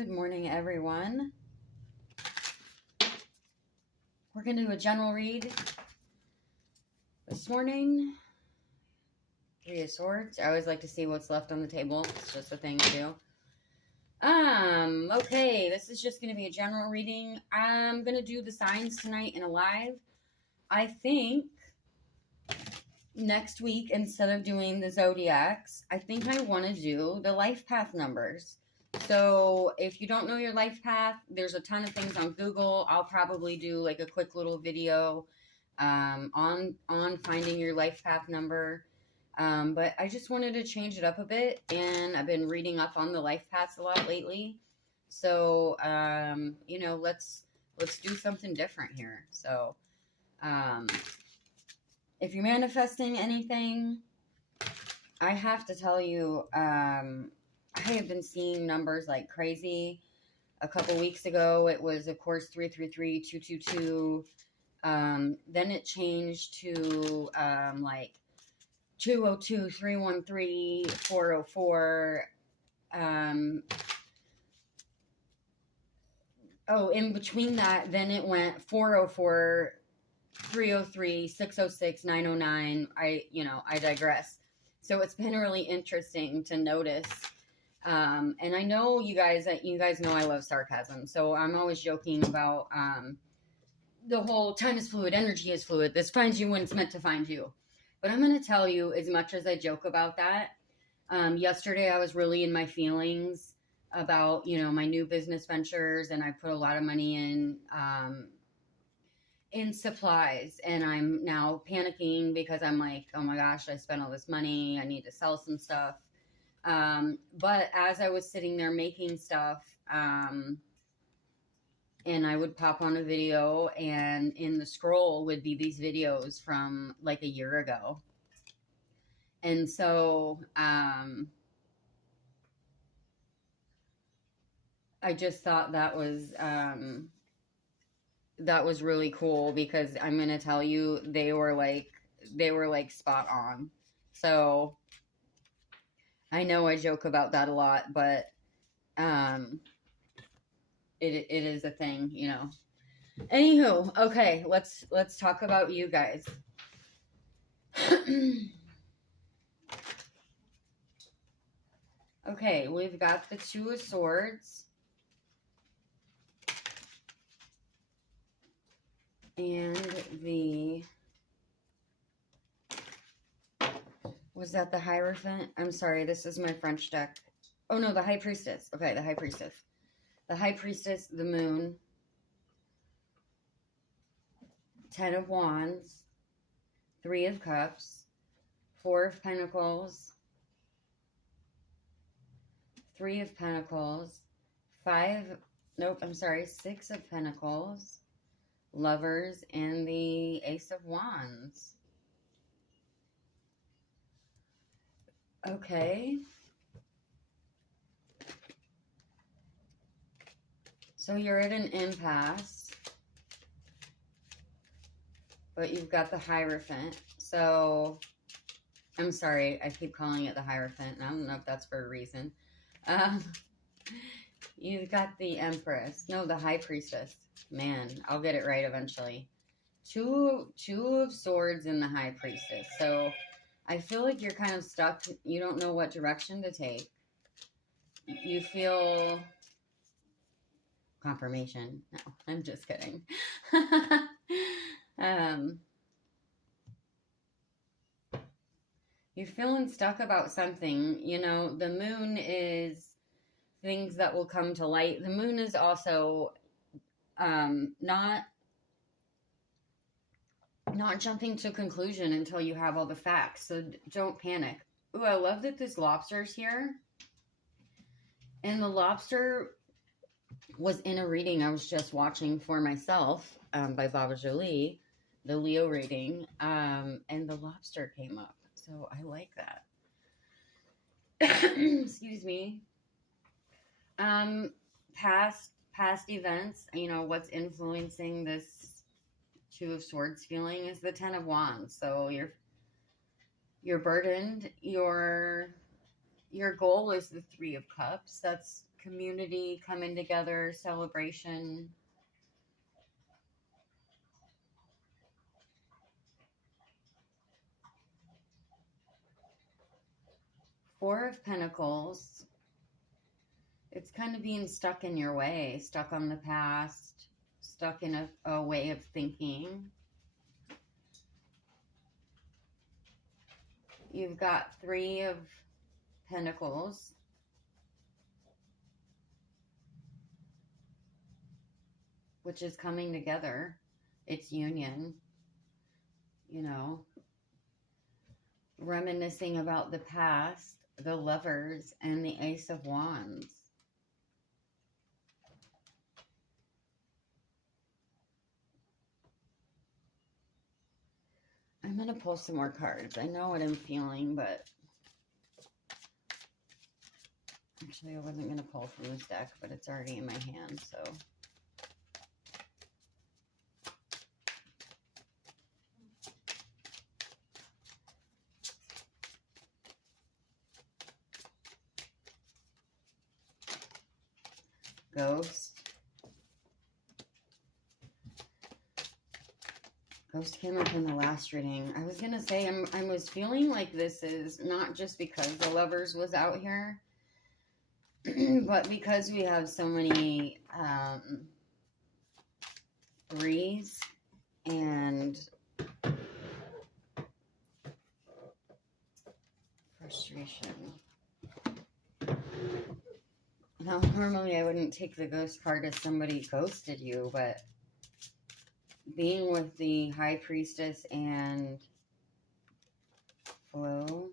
Good morning, everyone. We're going to do a general read this morning. Three of Swords. I always like to see what's left on the table. It's just a thing to do. Okay, this is just going to be a general reading. I'm going to do the signs tonight in a live. I think next week, instead of doing the zodiacs, I think I want to do the life path numbers. So if you don't know your life path, there's a ton of things on Google. I'll probably do like a quick little video on finding your life path number. But I just wanted to change it up a bit, and I've been reading up on the life paths a lot lately. So let's do something different here. So if you're manifesting anything, I have to tell you, I have been seeing numbers like crazy. A couple weeks ago, it was, of course, 333, 222. Then it changed to like 202, 313, 404. In between that, then it went 404, 303, 606, 909. I digress. So it's been really interesting to notice. And I know you guys know I love sarcasm. So I'm always joking about the whole time is fluid, energy is fluid. This finds you when it's meant to find you. But I'm going to tell you, as much as I joke about that, yesterday I was really in my feelings about, my new business ventures, and I put a lot of money in supplies, and I'm now panicking because I'm like, oh my gosh, I spent all this money. I need to sell some stuff. But as I was sitting there making stuff, and I would pop on a video, and in the scroll would be these videos from like a year ago. And so, I just thought that was really cool, because I'm going to tell you, they were like spot on. So I know I joke about that a lot, but it is a thing, Anywho, okay, let's talk about you guys. Okay, we've got the Two of Swords. And was that the Hierophant? I'm sorry, this is my French deck. Oh no, the High Priestess. Okay, the High Priestess. The High Priestess, the Moon. 10 of Wands. 3 of Cups. 4 of Pentacles. 3 of Pentacles. 6 of Pentacles. Lovers, and the Ace of Wands. Okay. So you're at an impasse, but you've got the Hierophant. So, I'm sorry, I keep calling it the Hierophant, and I don't know if that's for a reason. You've got the Empress. No, the High Priestess. Man, I'll get it right eventually. Two of Swords and the High Priestess. So I feel like you're kind of stuck. You don't know what direction to take. You feel confirmation. No, I'm just kidding. You're feeling stuck about something. The Moon is things that will come to light. The Moon is also not jumping to conclusion until you have all the facts. So don't panic. Ooh, I love that this lobster's here. And the lobster was in a reading I was just watching for myself by Baba Jolie, the Leo reading. And the lobster came up. So I like that. Excuse me. Past events, what's influencing this Two of Swords feeling is the 10 of Wands. So you're burdened. Your goal is the 3 of Cups. That's community coming together, celebration. Four of Pentacles. It's kind of being stuck in your way, stuck on the past, stuck in a way of thinking. You've got Three of Pentacles. Which is coming together. It's union. You know. Reminiscing about the past, the Lovers, and the Ace of Wands. I'm going to pull some more cards. I know what I'm feeling, but actually I wasn't going to pull from this deck, but it's already in my hand, so. Ghost. Ghost came up in the last reading. I was going to say, I was feeling like this is not just because the Lovers was out here, but because we have so many threes and frustration. Now, normally I wouldn't take the Ghost card if somebody ghosted you, but being with the High Priestess and Flow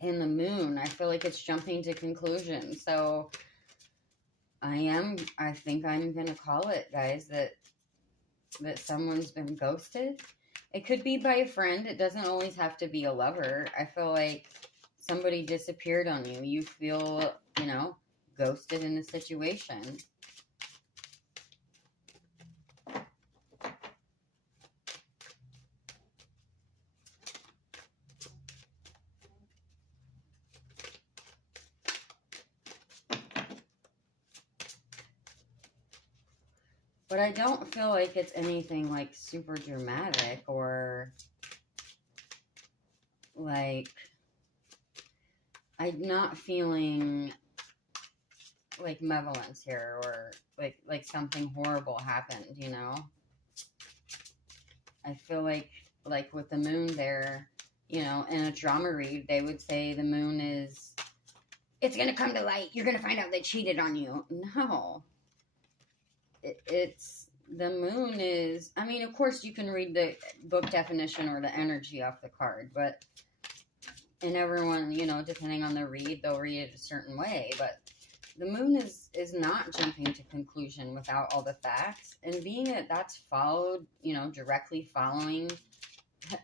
and the Moon, I feel like it's jumping to conclusions. So I think I'm going to call it, guys, that someone's been ghosted. It could be by a friend. It doesn't always have to be a lover. I feel like somebody disappeared on you. You feel, you know, ghosted in a situation. But I don't feel like it's anything like super dramatic or like, I'm not feeling like malevolence here or like something horrible happened, you know? I feel like with the Moon there, you know, in a drama read, they would say the Moon is, it's going to come to light. You're going to find out they cheated on you. No. It's the Moon is, I mean, of course you can read the book definition or the energy off the card, but, and everyone, you know, depending on their read, they'll read it a certain way, but the Moon is not jumping to conclusion without all the facts, and being that that's followed, you know, directly following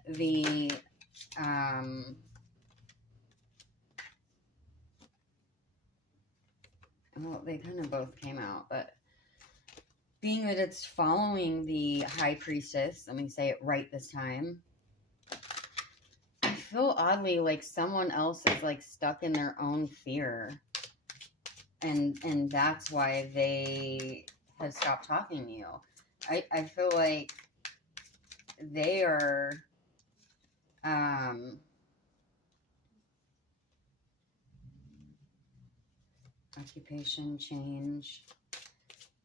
the, well, they kind of both came out, but being that it's following the High Priestess, let me say it right this time, I feel oddly like someone else is like stuck in their own fear. And that's why they have stopped talking to you. I feel like they are, occupation change.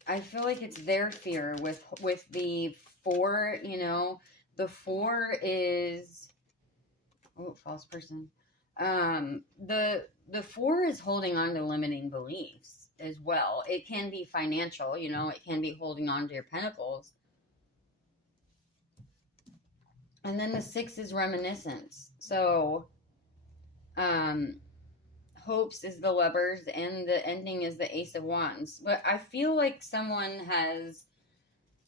I feel like it's their fear with the Four, you know, the Four is, oh, false person. The Four is holding on to limiting beliefs as well. It can be financial, you know, it can be holding on to your pentacles. And then the Six is reminiscence. So, hopes is the Lovers and the ending is the Ace of Wands. But I feel like someone has,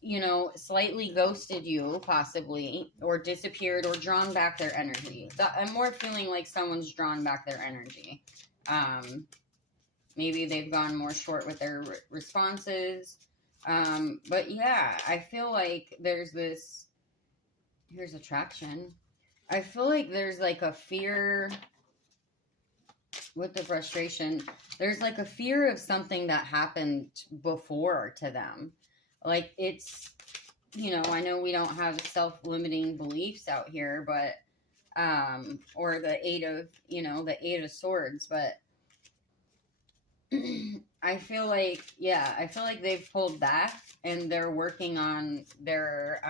you know, slightly ghosted you, possibly, or disappeared, or drawn back their energy. I'm more feeling like someone's drawn back their energy. Maybe they've gone more short with their responses. But yeah, I feel like there's this, here's attraction. I feel like there's like a fear with the frustration, there's like a fear of something that happened before to them. Like it's, I know we don't have self-limiting beliefs out here, but or the eight of swords, but I feel like they've pulled back and they're working on their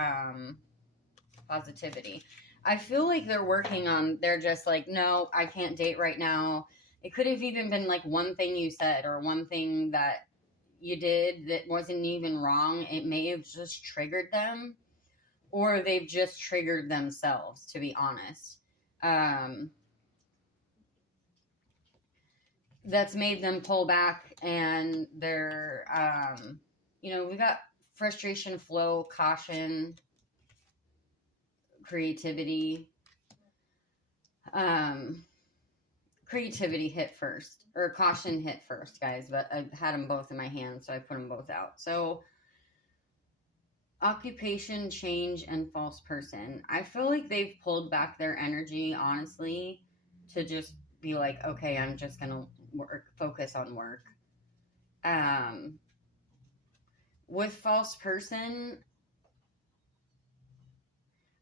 positivity. I feel like they're just like, no, I can't date right now. It could have even been like one thing you said or one thing that you did that wasn't even wrong. It may have just triggered them, or they've just triggered themselves, to be honest. That's made them pull back, and they're, we got frustration, flow, caution, creativity. Creativity hit first, or caution hit first, guys, but I had them both in my hand, so I put them both out. So, occupation, change, and false person. I feel like they've pulled back their energy, honestly, to just be like, okay, I'm just gonna focus on work. With false person,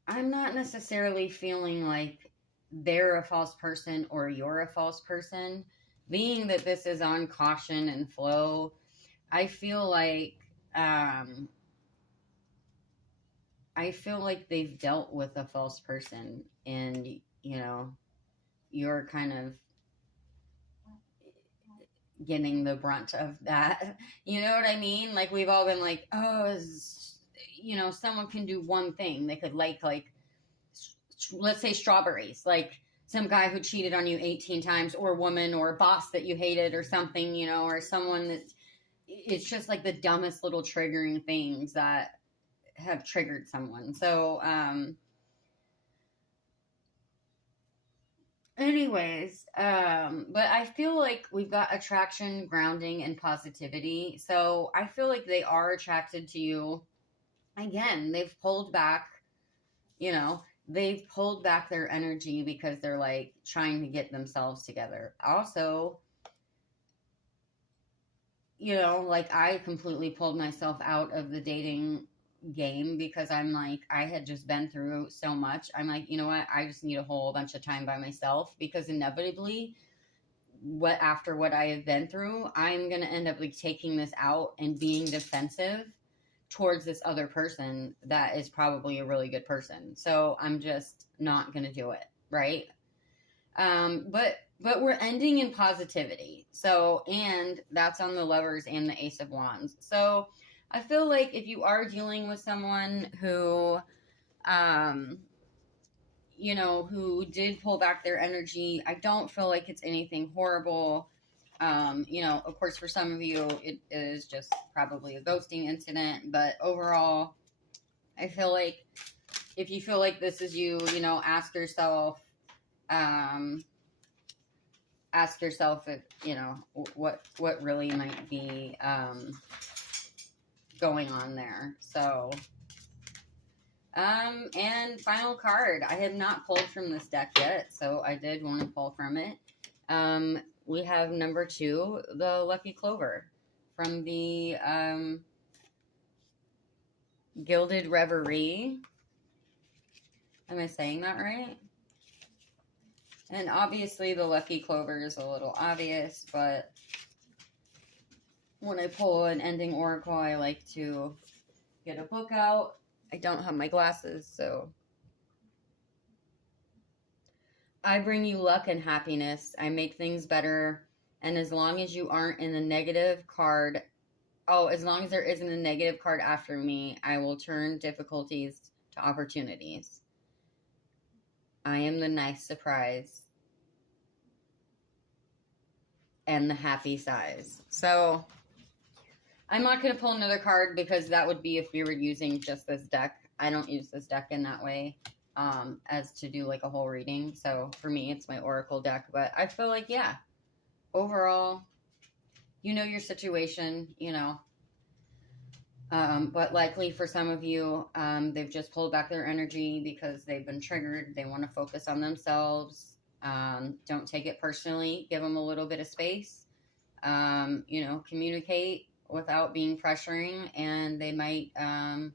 I'm not necessarily feeling like they're a false person or you're a false person. Being that this is on caution and flow, I feel like they've dealt with a false person, and you're kind of getting the brunt of that. You know what I mean? Like, we've all been like, oh, someone can do one thing. They could like let's say strawberries, like some guy who cheated on you 18 times, or a woman, or a boss that you hated, or something, or someone that, it's just like the dumbest little triggering things that have triggered someone. So, anyways, but I feel like we've got attraction, grounding, and positivity. So I feel like they are attracted to you. Again, they've pulled back, they've pulled back their energy because they're like trying to get themselves together. Also, like I completely pulled myself out of the dating game because I'm like, I had just been through so much. I'm like, you know what? I just need a whole bunch of time by myself, because inevitably, after what I have been through, I'm going to end up like taking this out and being defensive towards this other person that is probably a really good person. So I'm just not going to do it. Right. But we're ending in positivity. So, and that's on the Lovers and the Ace of Wands. So I feel like if you are dealing with someone who, who did pull back their energy, I don't feel like it's anything horrible. Of course, for some of you, it is just probably a ghosting incident. But overall, I feel like if you feel like this is you, ask yourself if, what really might be going on there. So, and final card. I have not pulled from this deck yet, so I did want to pull from it. We have number 2, the Lucky Clover, from the Gilded Reverie. Am I saying that right? And obviously the Lucky Clover is a little obvious, but when I pull an ending oracle, I like to get a book out. I don't have my glasses, so. I bring you luck and happiness. I make things better. And as long as you aren't in the negative card, as long as there isn't a negative card after me, I will turn difficulties to opportunities. I am the nice surprise and the happy size. So I'm not going to pull another card because that would be if we were using just this deck. I don't use this deck in that way as to do like a whole reading. So for me, it's my oracle deck. But I feel like, yeah, overall, your situation, but likely for some of you, they've just pulled back their energy because they've been triggered. They want to focus on themselves. Don't take it personally. Give them a little bit of space. Communicate without being pressuring, and they might, come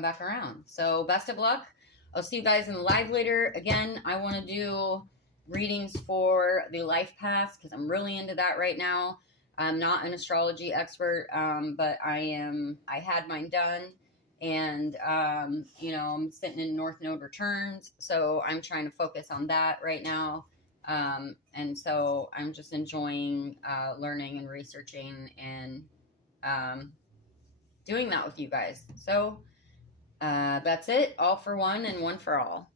back around. So best of luck. I'll see you guys in the live later. Again, I want to do readings for the life paths because I'm really into that right now. I'm not an astrology expert, but I had mine done, and I'm sitting in North Node returns, so I'm trying to focus on that right now. And so I'm just enjoying learning and researching and doing that with you guys. So that's it. All for one and one for all.